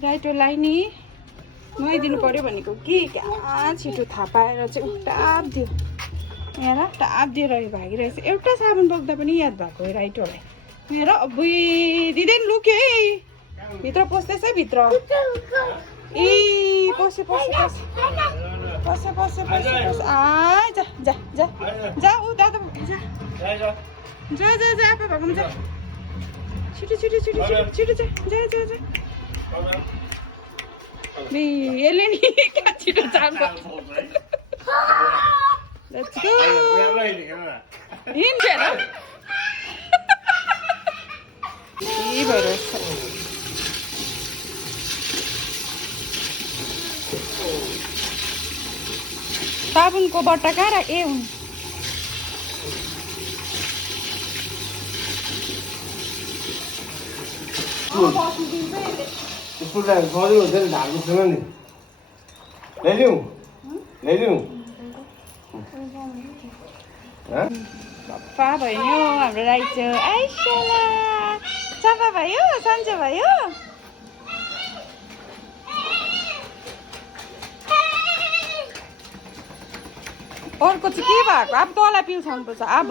राइटोलाई नि नुहाइदिनु पर्यो भनेको कि कहाँ छिटो थाहा पाएर चाहिँ टापिदियो यहाँ टापिदिएर भागिरहेछ। एउटा साबुन बोक्दा पनि याद भएको है राइटोलाई। मेरो अबुई दिँदैन लुक्यो है भित्र पस्दैछ है भित्र ए पस्यो पस्यो पस्यो पस्यो पस्यो पस्यो पस्यो आ जा जा जा जा ऊ दादा जा जा जा जा आपा भगौँ जा छिटो छिटो छिटो छिटो छिटो जा जा जा जा यसले नि कहाँ छिटो जान्छ। लेट्स गो हिँड्छ र के भइरहेछ साबुनको बट्टा कहाँ राख ए हुन् स्कुल टाइम सजिलो हुन्छ नि ढाल्नु छैन नि ल्याइदिउँ ल्याइदिउँ सफा भयो नि हौ हाम्रो राइट आइसला सफा भयो सन्चो भयो। अर्को चाहिँ के भएको अब तँलाई पिल्छाउनु पर्छ अब